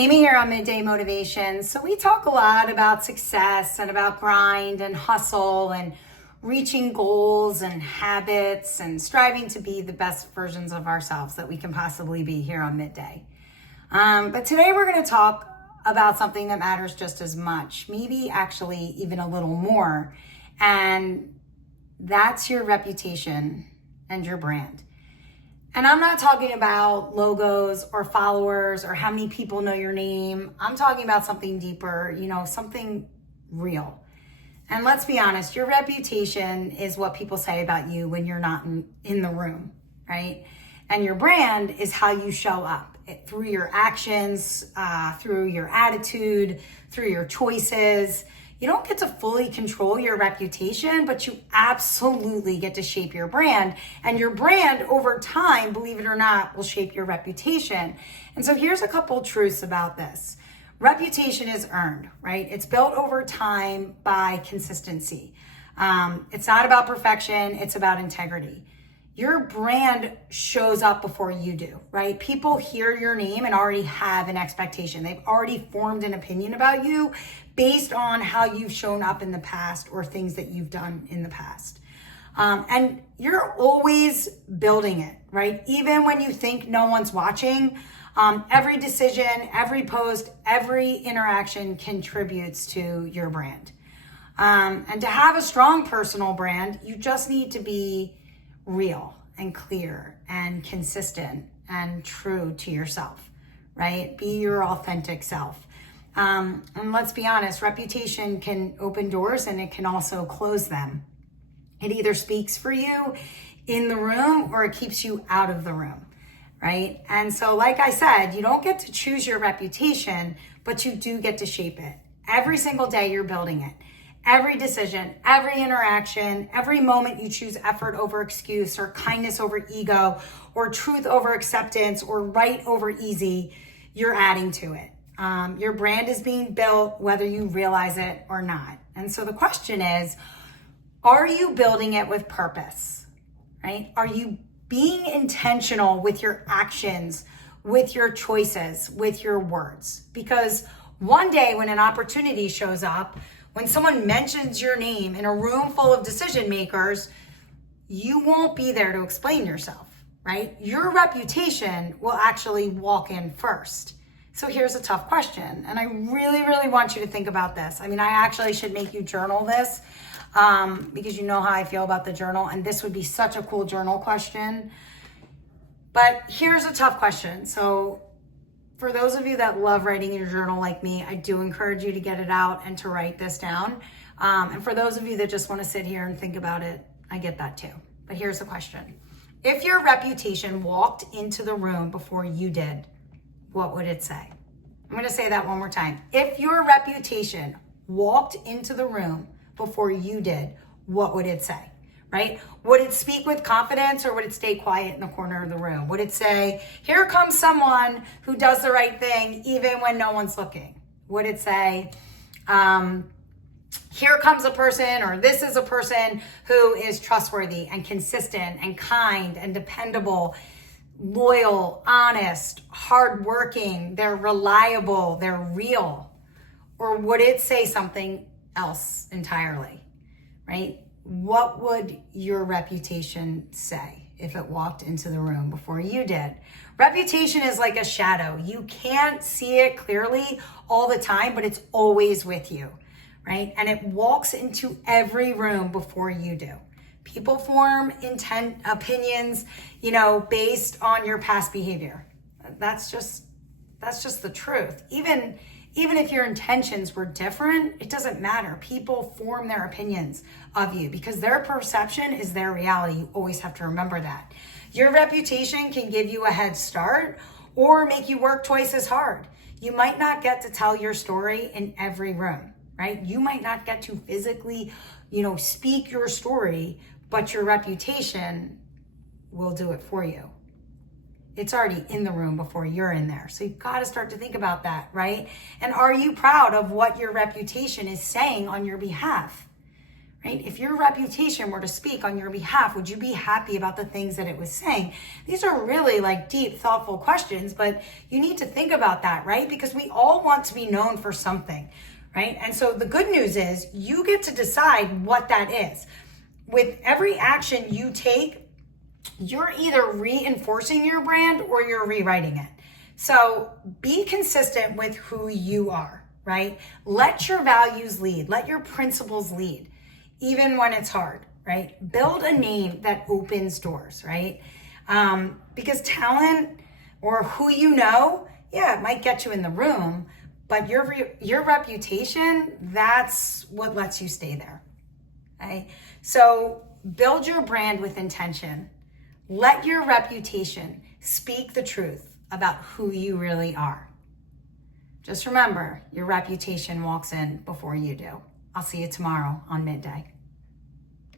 Amy here on Midday Motivation. So we talk a lot about success and about grind and hustle and reaching goals and habits and striving to be the best versions of ourselves that we can possibly be here on Midday. But today we're going to talk about something that matters just as much, maybe actually even a little more, and that's your reputation and your brand. And I'm not talking about logos or followers or how many people know your name. I'm talking about something deeper, something real. And let's be honest, your reputation is what people say about you when you're not in the room, right? And your brand is how you show up through your actions, through your attitude, through your choices. You don't get to fully control your reputation, but you absolutely get to shape your brand. And your brand over time, believe it or not, will shape your reputation. And so here's a couple truths about this. Reputation is earned, right? It's built over time by consistency. It's not about perfection, it's about integrity. Your brand shows up before you do, right? People hear your name and already have an expectation. They've already formed an opinion about you based on how you've shown up in the past or things that you've done in the past. And you're always building it, right? Even when you think no one's watching, every decision, every post, every interaction contributes to your brand. And to have a strong personal brand, you just need to be real and clear and consistent and true to yourself, right? Be your authentic self. And let's be honest, reputation can open doors and it can also close them. It either speaks for you in the room or it keeps you out of the room, right? And so, like I said, you don't get to choose your reputation, but you do get to shape it. Every single day you're building it. Every decision, every interaction, every moment you choose effort over excuse or kindness over ego or truth over acceptance or right over easy, you're adding to it. Your brand is being built whether you realize it or not. And so the question is, are you building it with purpose, right? Are you being intentional with your actions, with your choices, with your words? Because one day when an opportunity shows up, when someone mentions your name in a room full of decision makers, you won't be there to explain yourself, right? Your reputation will actually walk in first. So here's a tough question, and I really, really want you to think about this. I mean, I actually should make you journal this because you know how I feel about the journal, and this would be such a cool journal question. But here's a tough question. So for those of you that love writing in your journal like me, I do encourage you to get it out and to write this down. And for those of you that just want to sit here and think about it, I get that too. But here's the question. If your reputation walked into the room before you did, what would it say? I'm going to say that one more time. If your reputation walked into the room before you did, what would it say? Right? Would it speak with confidence or would it stay quiet in the corner of the room? Would it say, here comes someone who does the right thing even when no one's looking? Would it say, here comes a person, or this is a person who is trustworthy and consistent and kind and dependable, loyal, honest, hardworking, they're reliable, they're real? Or would it say something else entirely, right? What would your reputation say if it walked into the room before you did? Reputation is like a shadow. You can't see it clearly all the time, but it's always with you, right? And it walks into every room before you do. People form opinions, based on your past behavior. That's just the truth. Even if your intentions were different, it doesn't matter. People form their opinions of you because their perception is their reality. You always have to remember that. Your reputation can give you a head start or make you work twice as hard. You might not get to tell your story in every room, right? You might not get to physically, speak your story, but your reputation will do it for you. It's already in the room before you're in there. So you've got to start to think about that, right? And are you proud of what your reputation is saying on your behalf, right? If your reputation were to speak on your behalf, would you be happy about the things that it was saying? These are really like deep, thoughtful questions, but you need to think about that, right? Because we all want to be known for something, right? And so the good news is you get to decide what that is. With every action you take, you're either reinforcing your brand or you're rewriting it. So be consistent with who you are, right? Let your values lead, let your principles lead, even when it's hard, right? Build a name that opens doors, right? Because talent or who you know, yeah, it might get you in the room, but your reputation, that's what lets you stay there, right? So build your brand with intention. Let your reputation speak the truth about who you really are. Just remember, your reputation walks in before you do. I'll see you tomorrow on Midday.